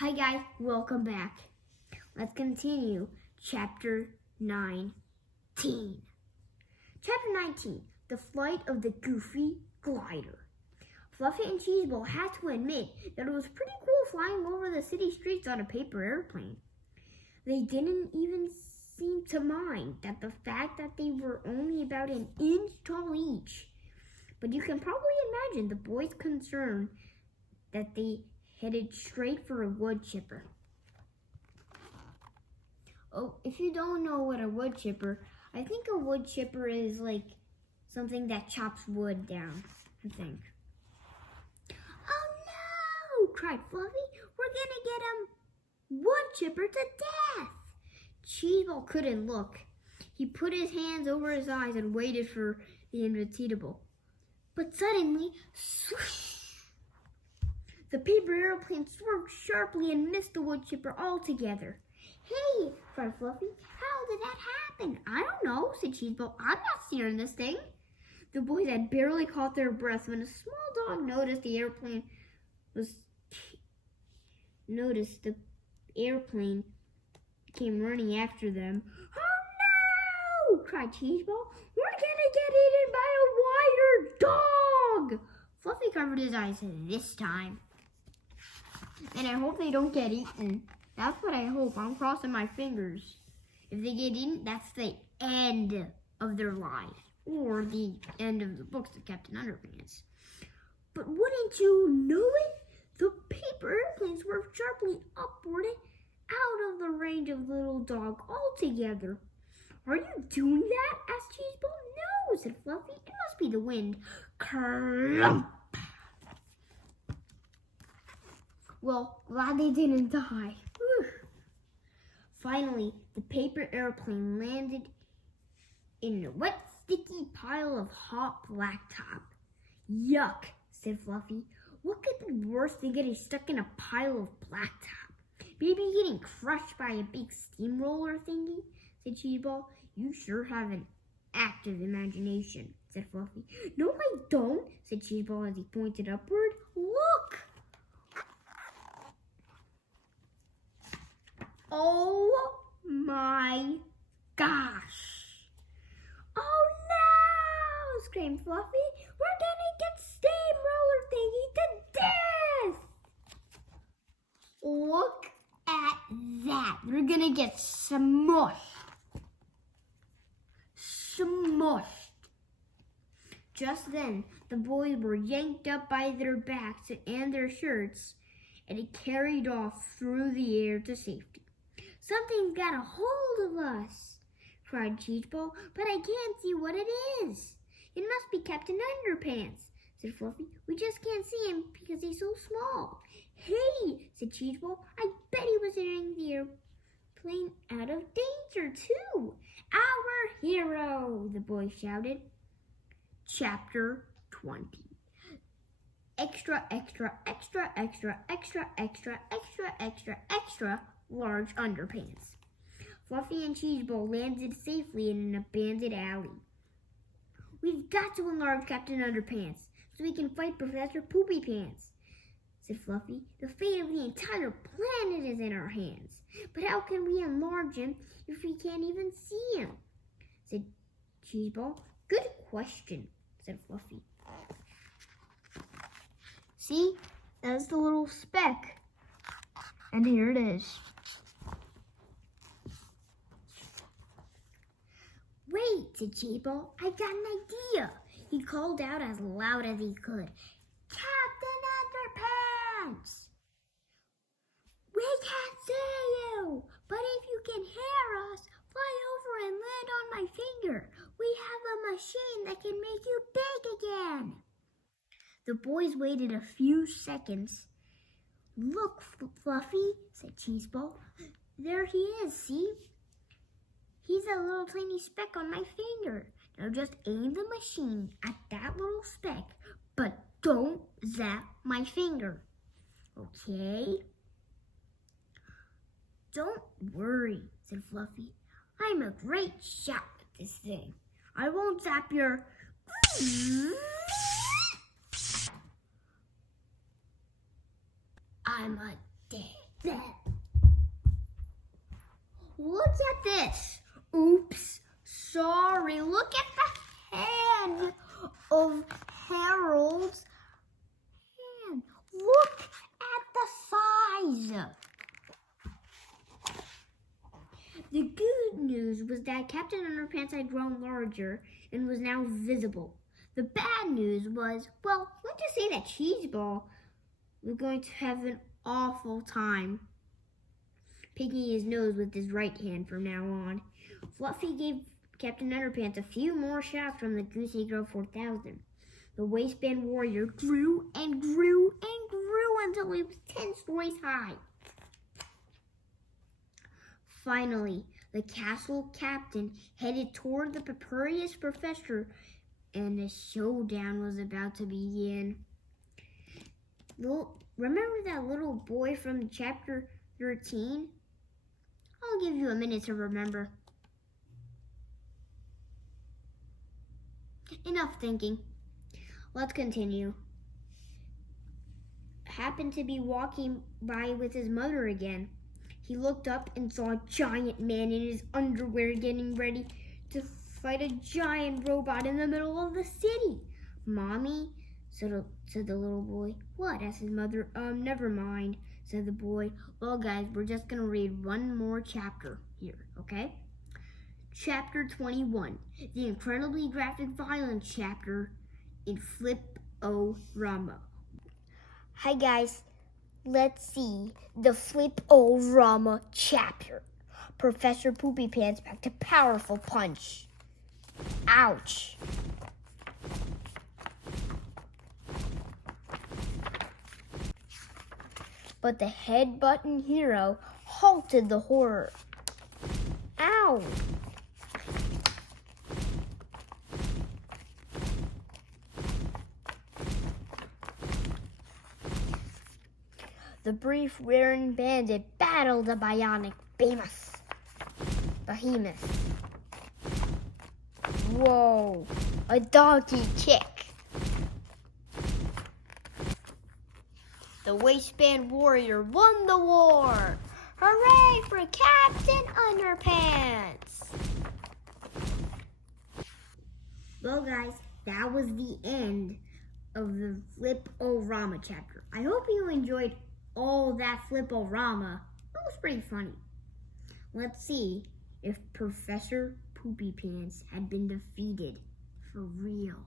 Hi guys, welcome back. Let's continue Chapter 19. Chapter 19, The Flight of the Goofy Glider. Fluffy and Cheeseball had to admit that it was pretty cool flying over the city streets on a paper airplane. They didn't even seem to mind the fact that they were only about an inch tall each. But you can probably imagine the boys' concern that they headed straight for a wood chipper. Oh, if you don't know what a wood chipper, I think a wood chipper is like something that chops wood down, I think. Oh no, cried Fluffy. We're gonna get a wood chipper to death. Cheeseball couldn't look. He put his hands over his eyes and waited for the inevitable. But suddenly, swoosh! The paper airplane swerved sharply and missed the wood chipper altogether. Hey, cried Fluffy, how did that happen? I don't know, said Cheeseball. I'm not steering this thing. The boys had barely caught their breath when a small dog noticed the airplane came running after them. Oh no, cried Cheeseball. We're gonna get eaten by a wider dog. Fluffy covered his eyes this time. And I hope they don't get eaten. That's what I hope. I'm crossing my fingers. If they get eaten, that's the end of their lives. Or the end of the books of Captain Underpants. But wouldn't you know it? The paper airplane swerved sharply upward and out of the range of the little dog altogether. Are you doing that? Asked Cheeseball. No, said Fluffy. It must be the wind. Crump! Well, glad they didn't die. Whew. Finally, the paper airplane landed in a wet, sticky pile of hot blacktop. Yuck, said Fluffy. What could be worse than getting stuck in a pile of blacktop? Maybe getting crushed by a big steamroller thingy, said Cheeseball. You sure have an active imagination, said Fluffy. No, I don't, said Cheeseball as he pointed upward. Look! Oh my gosh! Oh no! Screamed Fluffy. We're gonna get steamroller thingy to death! Look at that. We're gonna get smushed. Smushed. Just then, the boys were yanked up by their backs and their shirts, and it carried off through the air to safety. Something's got a hold of us, cried Cheeseball, but I can't see what it is. It must be Captain Underpants, said Fluffy. We just can't see him because he's so small. Hey, said Cheeseball, I bet he was steering the airplane out of danger too. Our hero, the boys shouted. Chapter 20. Extra, extra, extra, extra, extra, extra, extra, extra, extra large underpants. Fluffy and Cheeseball landed safely in an abandoned alley. We've got to enlarge Captain Underpants so we can fight Professor Poopypants, said Fluffy. The fate of the entire planet is in our hands. But how can we enlarge him if we can't even see him? Said Cheeseball. Good question, said Fluffy. See, that's the little speck. And here it is. Wait, said Cheeseball. I got an idea. He called out as loud as he could. Captain Underpants! We can't see you, but if you can hear us, fly over and land on my finger. We have a machine that can make you big again. The boys waited a few seconds. Look, Fluffy, said Cheeseball. There he is, see? He's a little tiny speck on my finger. Now just aim the machine at that little speck, but don't zap my finger. Okay? Don't worry, said Fluffy. I'm a great shot at this thing. I won't zap your... I'm a dead. at this. Oops, sorry. Look at the hand of Harold's hand. Look at the size. The good news was that Captain Underpants had grown larger and was now visible. The bad news was, well, let's just say that Cheeseball was going to have an awful time picking his nose with his right hand from now on. Fluffy gave Captain Underpants a few more shots from the Goosey Girl 4000. The waistband warrior grew and grew and grew until he was 10 stories high. Finally, the castle captain headed toward the Perilous professor, and the showdown was about to begin. Remember that little boy from chapter 13? I'll give you a minute to remember. Enough thinking. Let's continue. Happened to be walking by with his mother again. He looked up and saw a giant man in his underwear getting ready to fight a giant robot in the middle of the city. Mommy, said the little boy. What? Asked his mother. Never mind, said the boy. Well, guys, we're just going to read one more chapter here, okay? Chapter 21, the incredibly graphic violence chapter in Flip-O-Rama. Hi, guys. Let's see the Flip-O-Rama chapter. Professor Poopypants packed a powerful punch. Ouch. But the head-button hero halted the horror. Ow! The brief-wearing bandit battled the bionic behemoth. Whoa, a donkey kick. The waistband warrior won the war. Hooray for Captain Underpants! Well, guys, that was the end of the Flip-O-Rama chapter. I hope you enjoyed all that Flip-O-Rama. It was pretty funny. Let's see if Professor Poopypants had been defeated for real.